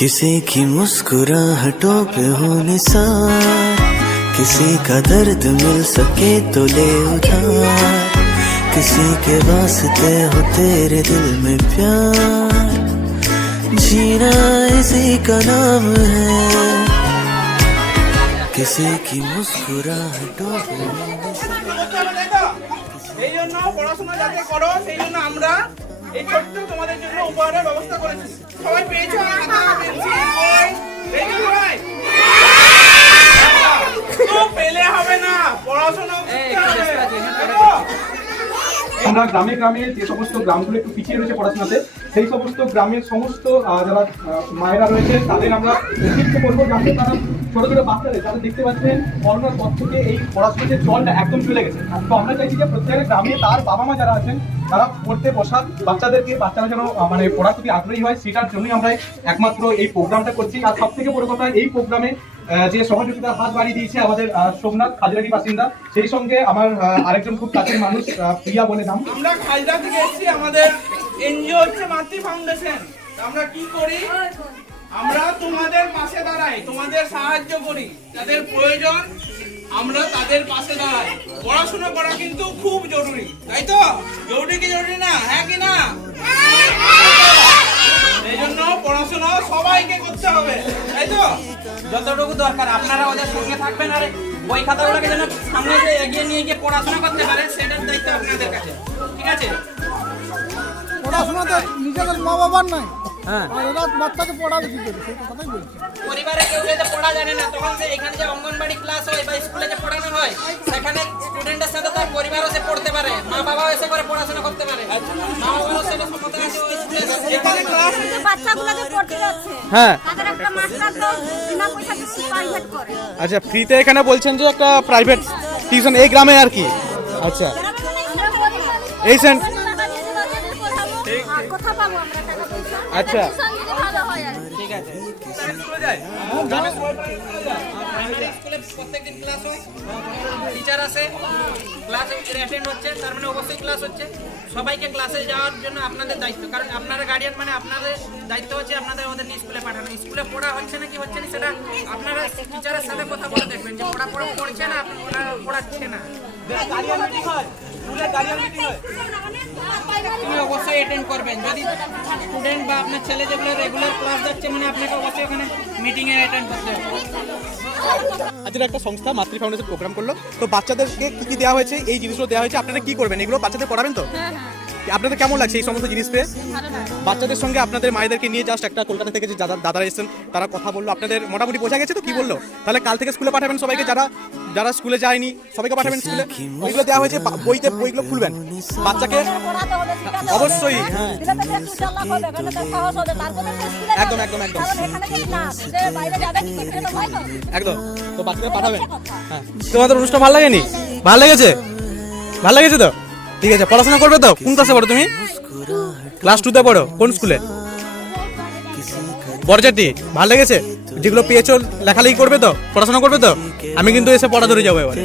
किसी की मुस्कुराहटों पे हो निसार, किसी का दर्द मिल सके तो ले उधार, किसी के वास्ते हो तेरे दिल में प्यार, जीना इसी का नाम है, किसी की मुस्कुराहटों पे हो এই জন্য পড়াশোনা যাতে করো সেই জন্য আমরা এই ছোট্ট তোমাদের জন্য উপহারের ব্যবস্থা করেছি। সবাই পেয়েছো খাতা পেন্সিল বই পেয়েছো সবাই? তো পেলে হবে না, পড়াশোনা করতে হবে। আমরা গ্রামে গ্রামে যে সমস্ত গ্রামগুলো একটু পিছিয়ে রয়েছে পড়াশোনাতে, সেই সমস্ত গ্রামের সমস্ত যারা মায়েরা রয়েছে তাদের আমরা উদ্বুদ্ধ করবো যাতে তারা ছোট ছোট বাচ্চাদের যারা দেখতে পাচ্ছেন করোনার পর থেকে এই পড়াশোনার যে জলটা একদম চলে গেছে। তো আমরা চাইছি যে প্রত্যেকের গ্রামে তার বাবা মা যারা আছেন তারা পড়তে বসার বাচ্চারা যেন মানে পড়ার প্রতি আগ্রহী হয়, সেটার জন্যই আমরা একমাত্র এই প্রোগ্রামটা করছি। আর সব থেকে বড় কথা, এই প্রোগ্রামে যে সহযোগিতার হাত বাড়িয়ে দিয়েছে আমাদের সোমনাথ খাজরাটি বাসিন্দা, সেই সঙ্গে আমার আরেকজন খুব কাছের মানুষ প্রিয়া বলে নাম। আমরা খাজরা থেকে এসেছি, আমাদের এনজিও হচ্ছে মাতৃ ফাউন্ডেশন। আমরা কি করি? আমরা তোমাদের পাশে দাঁড়াই, তোমাদের সাহায্য করি, যাদের প্রয়োজন আমরা তাদের পাশে দাঁড়াই। পড়াশোনা করা কিন্তু খুব জরুরি, তাই তো? জরুরি কি জরুরি না? হ্যাঁ কি না? এই জন্য পড়াশোনা সবাইকে করতে হবে, তাই তো? যতটুকু দরকার আপনারা ওদের সঙ্গে থাকবেন, আর বই খাতাগুলোকে যেন সামনে এগিয়ে নিয়ে গিয়ে পড়াশোনা করতে পারে সেটার দায়িত্ব আপনাদের কাছে, ঠিক আছে? পড়াশোনা তো নিজেদের মা বাবার নয়, হ্যাঁ, আর ওরা বাচ্চাকে পড়াবে কি করে, সেই কথাই বলছি। পরিবারে কেউ যদি পড়া জানে না, তখন যে এখানে যে অঙ্গনবাড়ি ক্লাস হয় বা স্কুলে যে পড়ানো হয়, সেখানে স্টুডেন্টের সাথে তার পরিবারও সে পড়তে পারে, মা বাবাও এসে করে পড়াশোনা করতে পারে, মা বাবাও সেটা সম্মত আছে ওই স্কুলে এখানে ক্লাস বাচ্চাগুলো যে পড়তে যাচ্ছে, হ্যাঁ, তাদের একটা মাস্টার তো বিনা পয়সা দিয়ে প্রাইভেট করে। আচ্ছা, ফ্রিতে এখানে বলছেন যে একটা প্রাইভেট টিউশন এই গ্রামে আর কি। আচ্ছা, এই সেন্ট কথা পাবো আমরা টাকা পয়সা। আচ্ছা, ভালো হয় আর কি। ঠিক আছে। স্কুলে যায়, স্কুলে প্রত্যেকদিন ক্লাস হয়, টিচার আসে, ক্লাস অ্যাটেন্ড হচ্ছে, তার মানে অবশ্যই ক্লাস হচ্ছে। সবাইকে ক্লাসে যাওয়ার জন্য আপনাদের দায়িত্ব, কারণ আপনারা গার্ডিয়ান, মানে আপনাদের দায়িত্ব হচ্ছে আপনাদের ওদেরকে স্কুলে পাঠানো। স্কুলে পড়া হচ্ছে না কি হচ্ছে না সেটা আপনারা টিচারের সাথে কথা বলে দেখবেন যে পড়ছে না, আপনারা পড়াচ্ছে না। গার্ডিয়ান মিটিং হয়, স্কুলে গার্ডিয়ান মিটিং হয়, তুমি অবশ্যই অ্যাটেন্ড করবেন। যদি স্টুডেন্ট বা আপনার ছেলে যেগুলো রেগুলার ক্লাস যাচ্ছে, মানে আপনাকে অবশ্যই ওখানে মিটিংয়ে অ্যাটেন্ড করতে হবে। আজকের একটা সংস্থা মাতৃ ফাউন্ডেশন প্রোগ্রাম করলো, তো বাচ্চাদেরকে কি কি দেওয়া হয়েছে, এই জিনিসগুলো দেওয়া হয়েছে, আপনারা কি করবেন? এগুলো বাচ্চাদের পড়াবেন তো? আপনাদের কেমন লাগছে এই সমস্ত জিনিস পেয়ে? বাচ্চাদের সঙ্গে আপনাদের মায়েদেরকে নিয়ে জাস্ট একটা কলকাতা থেকে যে দাদারা এসেছেন তারা কথা বললো, আপনাদের মোটামুটি বোঝা গেছে তো কি বললো? তাহলে কাল থেকে স্কুলে পাঠাবেন সবাইকে, যারা স্কুলে যায়নি সবাইকে পাঠাবেন স্কুলে। ওইগুলো দেওয়া হয়েছে, বইগুলো খুলবেন বাচ্চাকে অবশ্যই। হ্যাঁ, একদম একদম একদম একদম, তো বাচ্চাকে পাঠাবেন। হ্যাঁ, তোমাদের অনুষ্ঠান ভালো লাগেনি? ভালো লেগেছে? ভালো লেগেছে তো? ঠিক আছে, পড়াশোনা করবে তো? কোন ক্লাসে পড়ো তুমি? ক্লাস 2-তে পড়ো। কোন স্কুলে? বরজাটি। ভালো লেগেছে? যেগুলো পেয়েছো লেখালেখি করবে তো? পড়াশোনা করবে তো? আমি কিন্তু এসে পড়া ধরে যাবো এবারে।